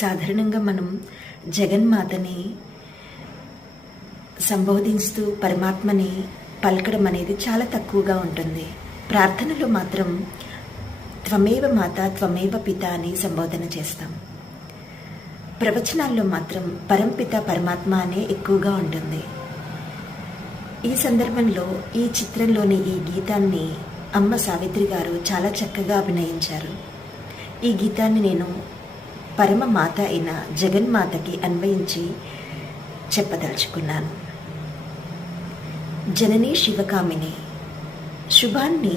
సాధారణంగా మనం జగన్మాతని సంబోధిస్తూ పరమాత్మని పలకడం అనేది చాలా తక్కువగా ఉంటుంది. ప్రార్థనలో మాత్రం త్వమేవ మాత త్వమేవ పిత అని సంబోధన చేస్తాం. ప్రవచనాల్లో మాత్రం పరంపిత పరమాత్మ అనే ఎక్కువగా ఉంటుంది. ఈ సందర్భంలో ఈ చిత్రంలోని ఈ గీతాన్ని అమ్మ సావిత్రి గారు చాలా చక్కగా అభినయించారు. ఈ గీతాన్ని నేను పరమ మాత అయిన జగన్మాతకి అన్వయించి చెప్పదలుచుకున్నాను. జననీ శివకామిని, శుభాన్ని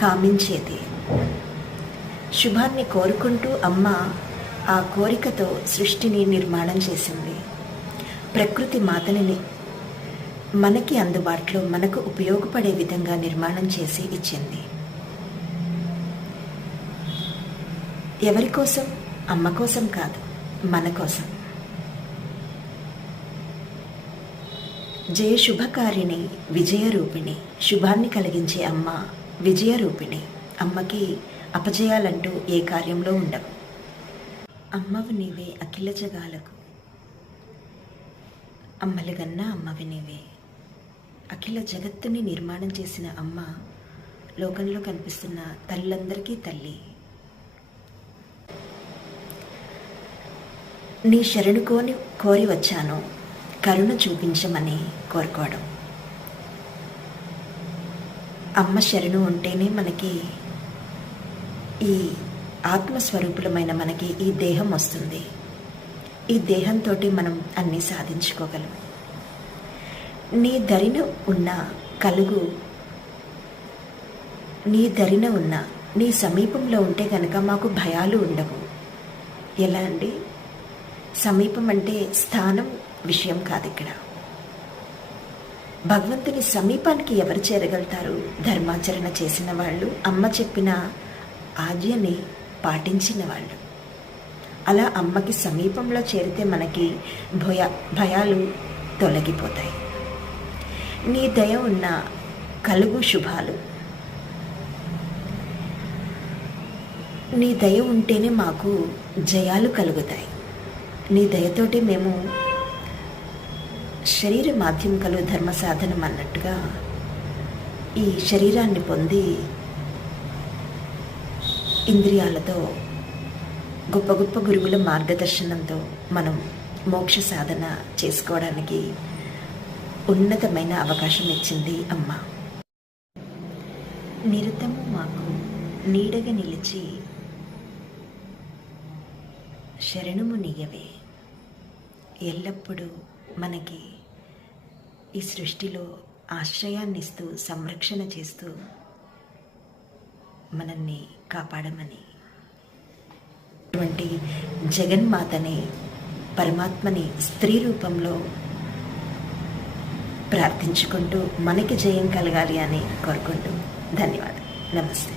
కామించేది. శుభాన్ని కోరుకుంటూ అమ్మ ఆ కోరికతో సృష్టిని నిర్మాణం చేసింది. ప్రకృతి మాతని మనకి అందుబాటులో మనకు ఉపయోగపడే విధంగా నిర్మాణం చేసి ఇచ్చింది. ఎవరి కోసం? అమ్మ కోసం కాదు, మన కోసం. జయ శుభకారిణి విజయరూపిణి, శుభాన్ని కలిగించే అమ్మ విజయరూపిణి. అమ్మకి అపజయాలంటూ ఏ కార్యంలో ఉండవు. అమ్మవి నీవే అఖిల జగాలకు, అమ్మలుగన్నా అమ్మవి నీవే. అఖిల జగత్తుని నిర్మాణం చేసిన అమ్మ లోకంలో కనిపిస్తున్న తల్లందరికీ తల్లి. నీ శరణు కోరి వచ్చాను, కరుణ చూపించమని కోరుకోవడం. అమ్మ శరణు ఉంటేనే మనకి ఈ ఆత్మస్వరూపులమైన మనకి ఈ దేహం వస్తుంది. ఈ దేహంతో మనం అన్నీ సాధించుకోగలం. నీ దరిన ఉన్న కలుగు, నీ దరిన ఉన్న నీ సమీపంలో ఉంటే కనుక మాకు భయాలు ఉండవు. ఎలా అండి? సమీపం అంటే స్థానం విషయం కాదు. ఇక్కడ భగవంతుని సమీపానికి ఎవరు చేరగలుగుతారు? ధర్మాచరణ చేసిన వాళ్ళు, అమ్మ చెప్పిన ఆజ్ఞని పాటించిన వాళ్ళు. అలా అమ్మకి సమీపంలో చేరితే మనకి భయాలు తొలగిపోతాయి. నీ దయ ఉన్న కలుగు శుభాలు. నీ దయ ఉంటేనే మాకు జయాలు కలుగుతాయి. నీ దయతోటి మేము శరీర మాధ్యం కలు ధర్మ సాధనం అన్నట్టుగా ఈ శరీరాన్ని పొంది ఇంద్రియాలతో గొప్ప గొప్ప గురువుల మార్గదర్శనంతో మనం మోక్ష సాధన చేసుకోవడానికి ఉన్నతమైన అవకాశం ఇచ్చింది అమ్మ. నిరతము మాకు నీడగా నిలిచి శరణము నీయవే. ఎల్లప్పుడూ మనకి ఈ సృష్టిలో ఆశ్రయాన్ని ఇస్తూ సంరక్షణ చేస్తూ మనల్ని కాపాడమని, అటువంటి జగన్మాతని పరమాత్మని స్త్రీ రూపంలో ప్రార్థించుకుంటూ మనకి జయం కలగాలి అని కోరుకుంటూ ధన్యవాదాలు. నమస్తే.